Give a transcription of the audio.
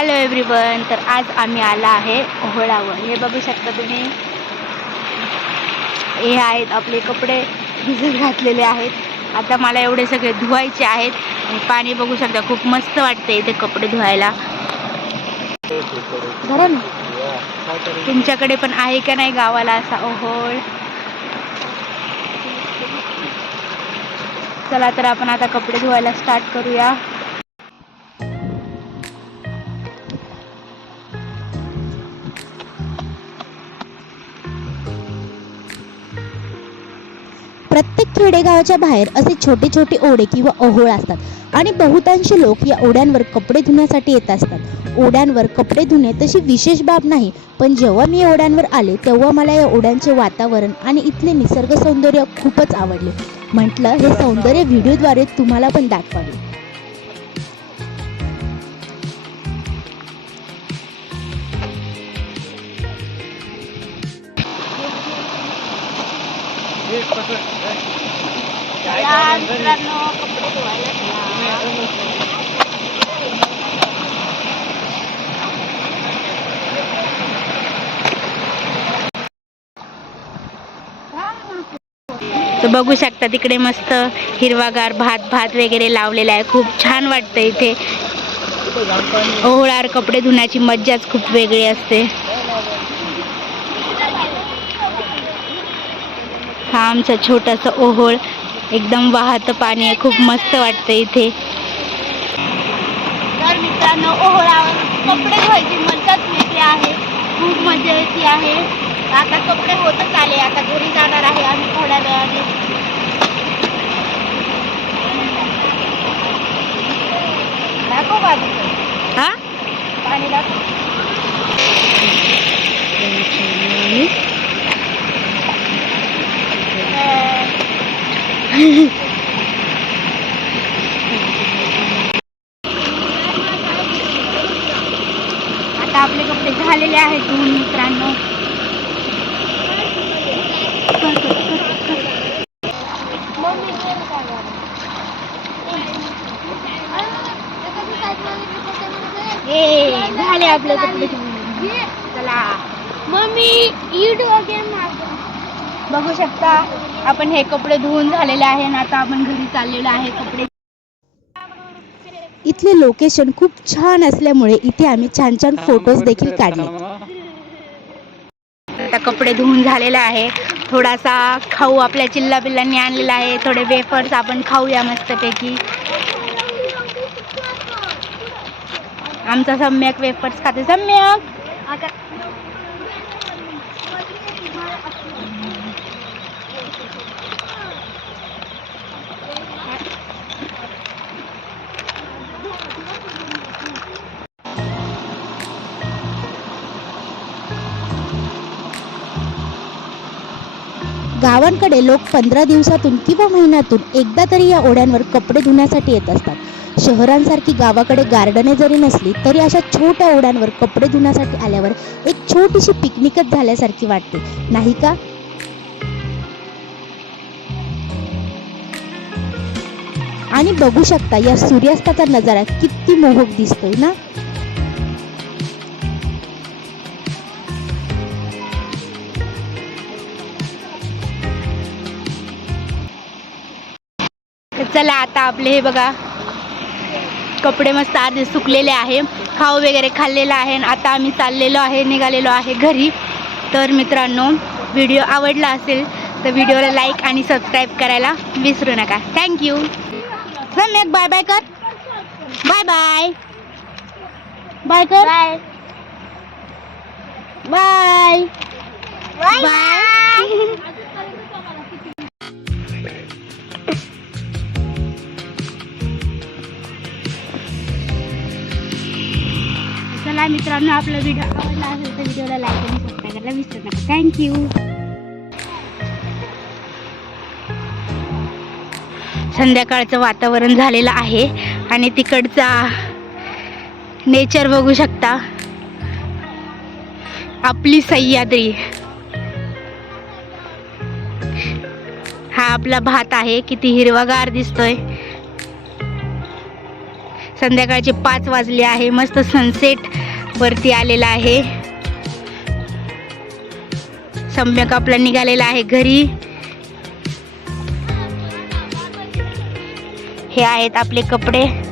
Hello everyone तर आज आम्ही आला आहे ओहळावर. हे बघू शकता तुम्ही. हे आहेत आपले कपडे भिजत घातलेले आहेत. आता मला एवढे सगळे धुवायचे आहेत. पाणी बघू शकता खूप मस्त वाटते इथे कपडे धुवायला. बरं तुमच्याकडे पण आहे का नाही गावाला असा ओहोळ? चला तर आपण आता कपडे धुवायला स्टार्ट करूया. प्रत्येक खेडेगावाच्या बाहेर असे छोटे छोटे ओढे किंवा ओहोळ असतात. आणि बहुतांश लोक या ओढ्यांवर कपडे धुण्यासाठी येत असतात. ओढ्यांवर कपडे धुणे तशी विशेष बाब नाही पण जेव्हा मी ओढ्यांवर आले तेव्हा मला या ओढ्यांचे वातावरण आणि इथले निसर्ग सौंदर्य खूपच आवडले. म्हटलं हे सौंदर्य व्हिडिओद्वारे तुम्हाला पण दाखवावे. चला मित्रांनो तर बघू शकता तिकडे मस्त हिरवागार भात भात वगैरे लावलेला आहे. खूप छान वाटतं इथे. ओहळार कपडे धुण्याची मज्जाच खूप वेगळी असते. हा आमचा छोटासा ओहोळ. एकदम वाहतं पाणी आहे खूप मस्त वाटतं इथे. तर मित्रांनो ओहोळावर कपडे धुवायची मजाच वेगळी आहे. खूप मजा येते आहे. आता कपडे होतच आले आता घरी जाणार आहे आम्ही थोड्या वेळाने. दाखव बाजू हा? पाणी दाखव. आता आपले कपडे झालेले आहेत दोन मित्रांनो. झाले आपले कपडे. चला. मम्मी ईड वगैरे मार बघू शकता. आपण हे कपडे धुवून झालेले आहे आणि आता आपण घरी चाललेलो आहे कपडे. इथले लोकेशन खूप छान असल्यामुळे इथे आम्ही छान छान फोटोज देखील काढले. आता कपडे धुवून झालेला आहे. थोडासा खाऊ आपल्या चिल्ला पिल्लांनी आणलेला आहे. थोडे वेफर्स आपण खाऊया मस्तपैकी. आमचा सम्यक वेफर्स खाते. सम्यक! गावांकडे लोक पंधरा दिवसातून किंवा महिन्यातून एकदा तरी या ओढ्यांवर कपडे धुण्यासाठी येत असतात. शहरांसारखी गावाकडे गार्डने जरी नसली तरी अशा छोट्या ओढ्यांवर कपडे धुण्यासाठी आल्यावर एक छोटीशी पिकनिकच झाल्यासारखी वाटते. नाही का? आणि बघू शकता या सूर्यास्ताचा नजारा किती मोहक दिसतोय ना? चला आता आपले हे बघा. कपडे मस्त आधी सुकलेले आहे. खाऊ वगैरे खाल्लेला आहे आणि आता आम्ही चाललेलो आहे निघालेलो आहे घरी. तर मित्रांनो व्हिडिओ आवडला असेल तर व्हिडिओला लाईक आणि सबस्क्राईब करायला विसरू नका. Thank you Samyak bye bye कर. बाय बाय बाय कर. बाय बाय बाय चला मित्रांनो आपला व्हिडिओ आवडला असेल तर व्हिडिओला लाईक आणि सबस्क्राईब करायला विसरू नका. थँक्यू संध्याकाळचं वातावरण झालेलं आहे आणि तिकडचा नेचर बघू शकता. आपली सह्याद्री. हा आपला भात आहे किती हिरवागार दिसतोय. संध्याकाळचे पाच वाजले आहे मस्त सनसेट वरती आलेला आहे. सम्यक आपला निघालेला आहे घरी. हे आहेत आपले कपडे.